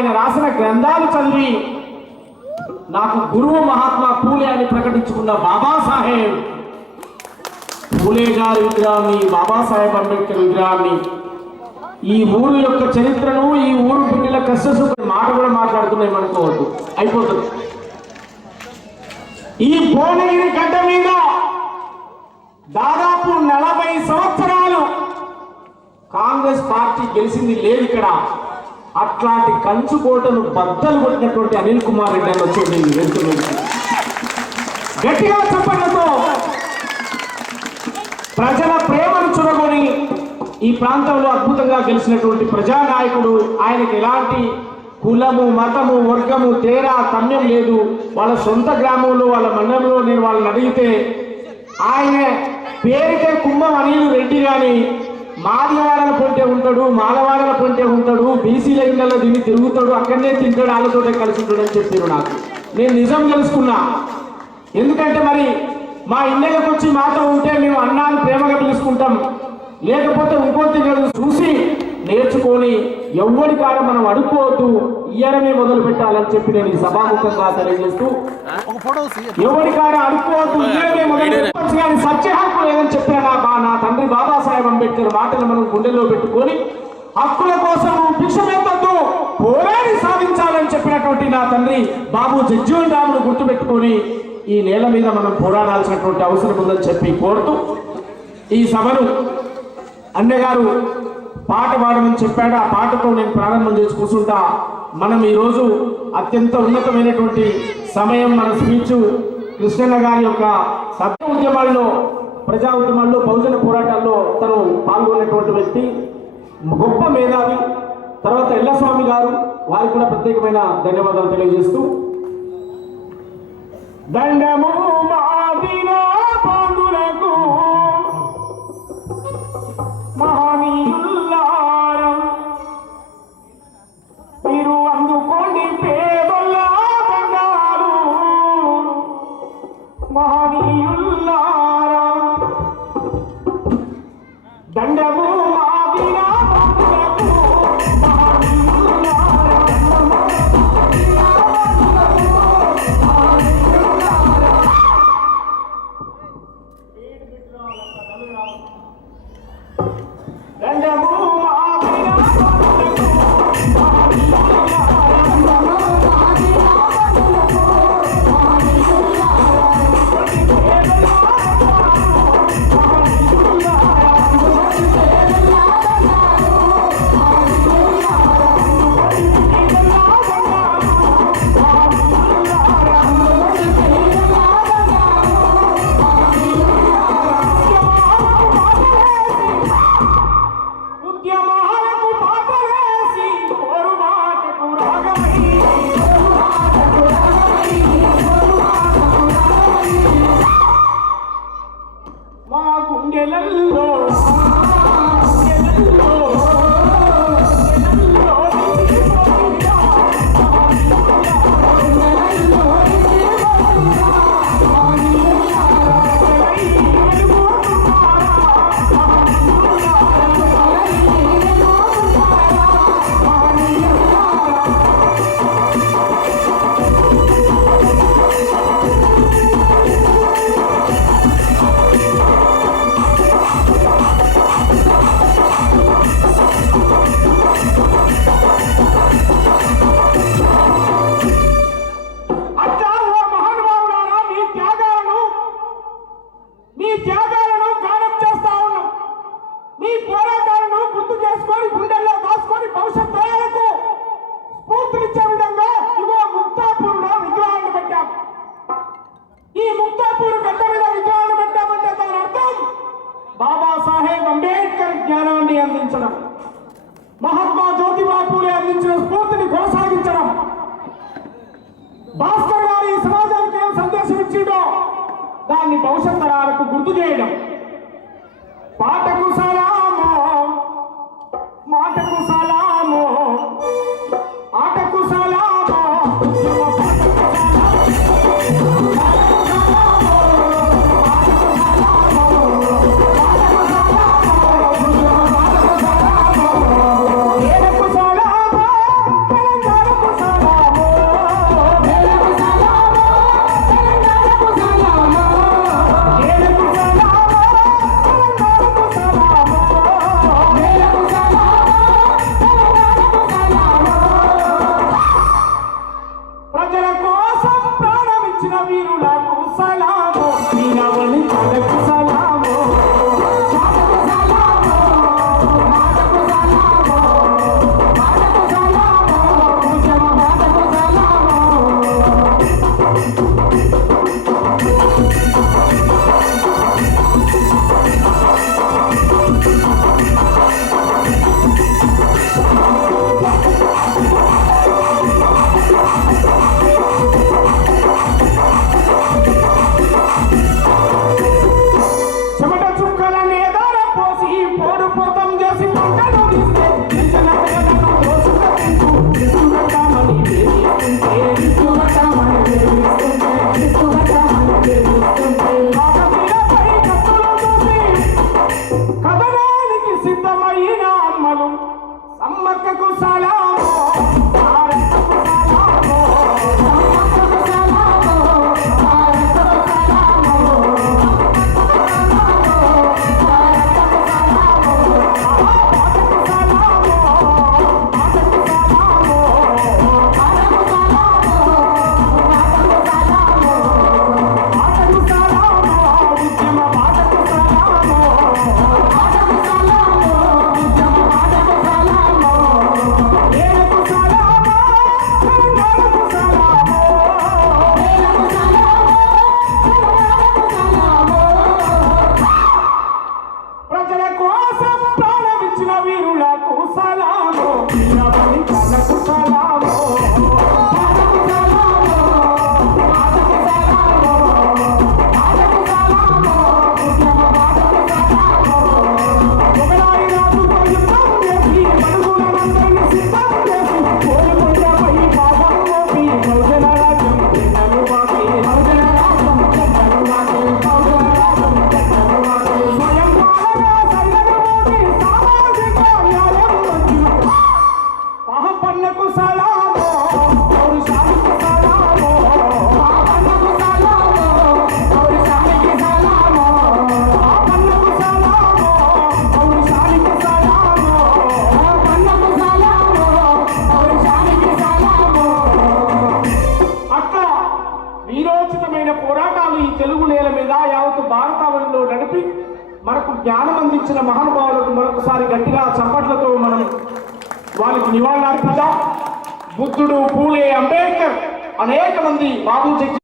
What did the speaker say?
ఆయన రాసిన గ్రంథాలు చదివి నాకు గురువు మహాత్మా పూలే అని ప్రకటించుకున్న బాబాసాహెబ్ పూలే గారి విగ్రహాన్ని, బాబాసాహెబ్ అంబేద్కర్ విగ్రహాన్ని, ఈ ఊరు యొక్క చరిత్రను, ఈ ఊరు బిడ్డల కష్టసుఖ మాట కూడా మాట్లాడుతున్నాయి అనుకోవద్దు, అయిపోతుంది. ఈ భువనగిరి గడ్డ మీద దాదాపు 40 సంవత్సరాలు కాంగ్రెస్ పార్టీ గెలిచింది లేదు ఇక్కడ. అట్లాంటి కంచుకోటను బద్దలు కొట్టినటువంటి అనిల్ కుమార్ రెడ్డి అని వచ్చేది వెళ్తుంది. గట్టిగా చప్పట్లతో ప్రజల ప్రేమను చురగొని ఈ ప్రాంతంలో అద్భుతంగా గెలిచినటువంటి ప్రజానాయకుడు. ఆయనకి ఎలాంటి కులము, మతము, వర్గము, తేడా, తమ్యం లేదు. వాళ్ళ సొంత గ్రామంలో, వాళ్ళ మండలంలో నేను వాళ్ళని అడిగితే ఆయన పేరుకే కుంభం అనిల్ రెడ్డి కానీ మాదివాడల పొంటే ఉంటాడు, మాలవాడల పొంటే ఉంటాడు, బీసీల ఇళ్లలో దీన్ని తిరుగుతాడు, అక్కడనే తింటాడు, వాళ్ళతోటే కలిసి ఉంటాడు అని చెప్పారు. నాకు నేను నిజం తెలుసుకున్నా. ఎందుకంటే మరి మా ఇళ్ళకి వచ్చి మాతో ఉంటే మేము అన్నాన్ని ప్రేమగా పిలుచుకుంటాం, లేకపోతే ఇంకోటి చూసి నేర్చుకొని ఎవ్వడి కాడ మనం అడుక్కోవద్దు, ఇయ్యడమే మొదలు పెట్టాలని చెప్పి నేను ఈ సభాముఖంగా తెలియజేస్తూ, ఎవడి కాడ అడుక్కోవద్దు, ఇయ్యడమే మొదలు పెట్టచ్చు కానీ సత్య హక్కు లేదని చెప్పిన నా తండ్రి బాబాసాహెబ్ అంబేద్కర్ మాటలు మనం గుండెల్లో పెట్టుకొని హక్కుల కోసం భిక్షమెత్తద్దు, పోరాడి సాధించాలని చెప్పినటువంటి నా తండ్రి బాబు జగ్జీవన్ రామును గుర్తుపెట్టుకొని ఈ నేల మీద మనం పోరాడాల్సినటువంటి అవసరం ఉందని చెప్పి కోరుతూ, ఈ సభను అన్నగారు పాట పాడమని చెప్పాడు. ఆ పాటతో నేను ప్రారంభం చేసి కూర్చుంటా. మనం ఈరోజు అత్యంత ఉన్నతమైనటువంటి సమయం. మన స్పీచ్ కృష్ణన్న గారి యొక్క సత్య ఉద్యమాల్లో, ప్రజా ఉద్యమాల్లో, బహుజన పోరాటాల్లో తను పాల్గొన్నటువంటి వ్యక్తి, గొప్ప మేధావి. తర్వాత ఎల్లస్వామి గారు, వారికి కూడా ప్రత్యేకమైన ధన్యవాదాలు తెలియజేస్తూ, దండము మాదిన పందులకు మహనీయుల్లారా, మీరు అందుకోండి పేదల దండాలు మహనీయుల్లారా, దండము మాదిన పందులకు బాబాసాహెబ్ అంబేద్కర్ జ్ఞానాన్ని అందించడం, మహాత్మా జ్యోతిబా పూలే అందించిన స్ఫూర్తిని కొనసాగించడం, భాస్కర్ గారు ఈ సమాజానికి ఏం సందేశం ఇచ్చిండో దాన్ని భవిష్యత్ తరాలకు గుర్తు చేయడం. పాటకు సలామో, మాటకు సలామో, ఆటకు సలామో, తెలంగాణ సిద్ధమైన అమ్మలు సమ్మక్కకు సలామో భారతకు సలామో సమ్మక్కకు సలామో భారతకు సలామో భారతకు సలామో భారతకు సలామో భారతకు సలామో భారతకు సలామో భారతకు సలామో ఉద్యమ భారతకు సలామో భారతకు సలామో ఉద్యమ భారతకు సలామో ఏలకు సలామో తెలంగాణకు సలామో ఏలకు సలామో తెలంగాణకు సలామో ప్రజల కోసం ప్రాణమిచ్చిన వీరులకు సలామో వీరమణి కళ్ళకు సలామో భారతకు సలామో భారతకు సలామో భారతకు సలామో ఉద్యమ భారతకు సలామో ఒకనాడి రాజుతో యుద్ధం చేసి మనుషులందరినీ సిద్ధం చేసి కోరుకుంటపై పాపం మోపి బహుజన రాజ్యం చెన్నను వాకి బహుజన రాజ్యం చెన్నను వాకి బహుజన రాజ్యం చెన్నను వాకి స్వయం పాలన సైన్యము మోపి సామాజిక న్యాయం వచ్చిన మహాపన్నకు సలామో పౌరుషానికి సలామో మహాపన్నకు సలామో పౌరుషానికి సలామో మహాపన్నకు సలామో పౌరుషానికి సలామో మహాపన్నకు సలామో పౌరుషానికి సలామో అట్లా వీరోచితమైన పోరాటాలు ఈ తెలుగు నేల మీద యావత్ భారతావనిలో నడిపి మనకు జ్ఞానం అందించిన మహానుభావులకు మరొకసారి గట్టిగా చప్పట్లతో మనం వాళ్ళకి నివాళులర్పిద్దాం. బుద్ధుడు, పూలే, అంబేద్కర్ అనేక మంది బాబు